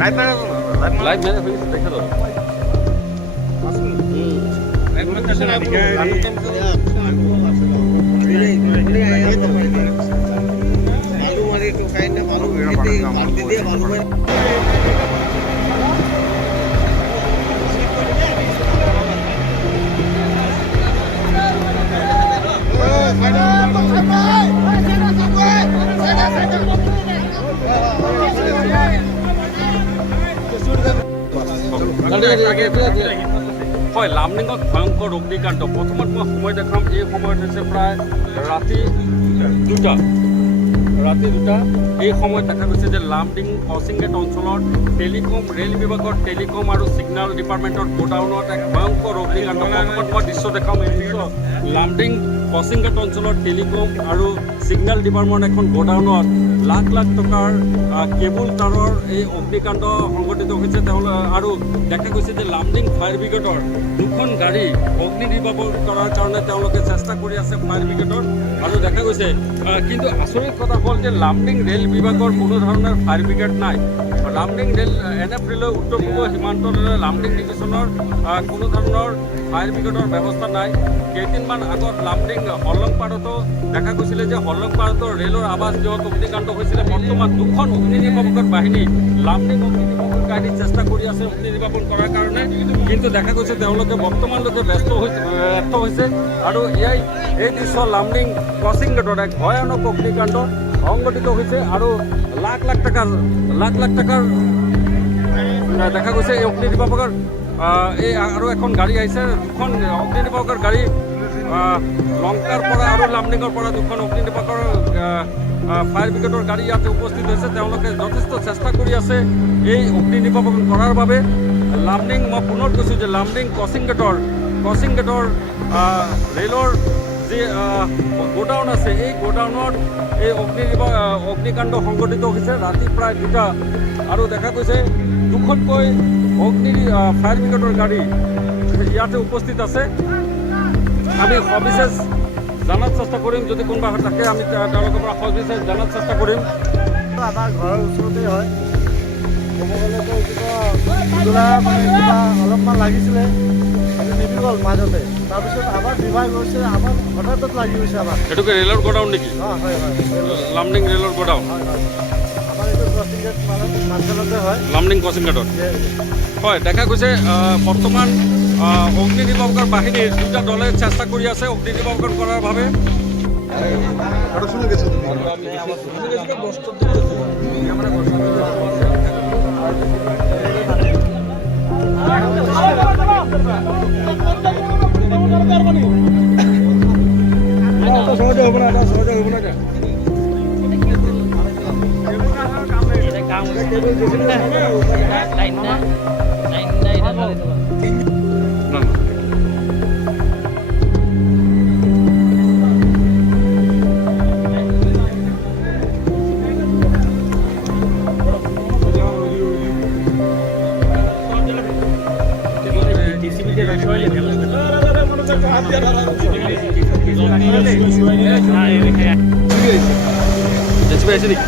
live মানে live মেনে হয়েছে দেখা দাও হয় লামডিঙত ভয়ংকৰ অগ্নিকাণ্ড প্ৰথমত মই সময় দেখাম এই সময়ত হৈছে প্ৰায় ৰাতি 2টা এই সময়ত দেখা গৈছে যে লামডিং ক্ৰছিং গেট অঞ্চলৰ টেলিকম ৰেল বিভাগৰ টেলিকম আৰু ছিগনেল ডিপাৰ্টমেণ্টৰ গোডাউনত এক ভয়ংকৰ অগ্নিকাণ্ড প্ৰথমত মই দৃশ্য দেখাম এই দৃশ্য লামডিং ক্ৰছিং গেট অঞ্চলৰ টেলিকম আৰু ছিগনেল ডিপাৰ্টমেণ্ট এখন গোডাউনত লাখ লাখ টকাৰ কেবুল তাৰৰ এই অগ্নিকাণ্ড সংঘটিত হৈছে আৰু দেখা গৈছে যে লামডিং ফায়াৰ ব্ৰিগেডৰ 2খন গাড়ী অগ্নি নিৰ্বাপন কৰাৰ কাৰণে তেওঁলোকে চেষ্টা কৰি আছে ফায়াৰ ব্ৰিগেডৰ আৰু দেখা গৈছে কিন্তু আচৰিত কথা হ'ল যে লামডিং ৰেল বিভাগৰ কোনো ধৰণৰ ফায়াৰ ব্ৰিগেড নাই লামডিং ৰেল NF ৰেলৰ উত্তৰ পূৰ্ব সীমান্তৰ লামডিং ডিভিজনৰ কোনো ধৰণৰ ফায়াৰ ব্ৰিগেডৰ ব্যৱস্থা নাই কেইদিনমান আগত লামডিং হলংপাৰতো দেখা গৈছিলে যে হলংপাৰতো ৰেলৰ আৱাজ য'ত অগ্নিকাণ্ড হৈছিলে বৰ্তমান 2খন অগ্নি নিৰ্বাপকৰ বাহিনী লামডিং অগ্নি নিৰ্বাপক বাহিনী চেষ্টা কৰি আছে অগ্নি নিৰ্বাপন কৰাৰ কাৰণে কিন্তু দেখা গৈছে তেওঁলোকে বৰ্তমানলৈকে ব্যস্ত হৈছে আৰু এই দৃশ্য লামডিং ক্ৰছিং গেটত এক ভয়ানক অগ্নিকাণ্ড সংঘটিত হৈছে আৰু লাখ লাখ টকাৰ দেখা গৈছে এই অগ্নি নিৰ্বাপকৰ এই আৰু এখন গাড়ী আহিছে 2খন অগ্নি নিৰ্বাপকৰ গাড়ী লংকাৰ পৰা আৰু লামডিঙৰ পৰা 2খন অগ্নি নিৰ্বাপকৰ ফায়াৰ ব্ৰিগেডৰ গাড়ী ইয়াতে উপস্থিত হৈছে তেওঁলোকে যথেষ্ট চেষ্টা কৰি আছে এই অগ্নি নিৰ্বাপন কৰাৰ বাবে লামডিং মই পুনৰ কৈছোঁ যে লামডিং ক্ৰছিং গেটৰ ৰেলৰ যি গোডাউন আছে এই গোডাউনত এই অগ্নিকাণ্ড সংঘটিত হৈছে ৰাতি প্ৰায় 2টা আৰু দেখা গৈছে 2খনকৈ ফায়াৰ ব্ৰিগেডৰ গাড়ী ইয়াতে উপস্থিত আছে আমি সবিশেষ জানাৰ চেষ্টা কৰিম যদি কোনোবা থাকে আমি তেওঁলোকৰ পৰা সবিশেষ জানাৰ চেষ্টা কৰিম আমাৰ ঘৰৰ ওচৰতে হয় ক'ব গ'লেতো কিবা অলপমান লাগিছিলে আমি নিবি গ'ল মাজতে তাৰপিছত আমাৰ বিভাগ হৈছে আমাৰ হঠাৎ লাগি গৈছে আমাৰ এইটোকে ৰেলৰ গোডাউন নেকি হয় লামডিং ৰেলৰ গোডাউন আমাৰ এইটো ক্ৰছিং গেট মাঞ্চলতে হয় লামডিং ক্ৰছিং গেটত হয় দেখা গৈছে বৰ্তমান অগ্নি নিৰ্বাপকৰ বাহিনীৰ 2টা দলে চেষ্টা কৰি আছে অগ্নি নিৰ্বাপন কৰাৰ বাবে সহজে হ'ব না জেচিবি আহিছে নেকি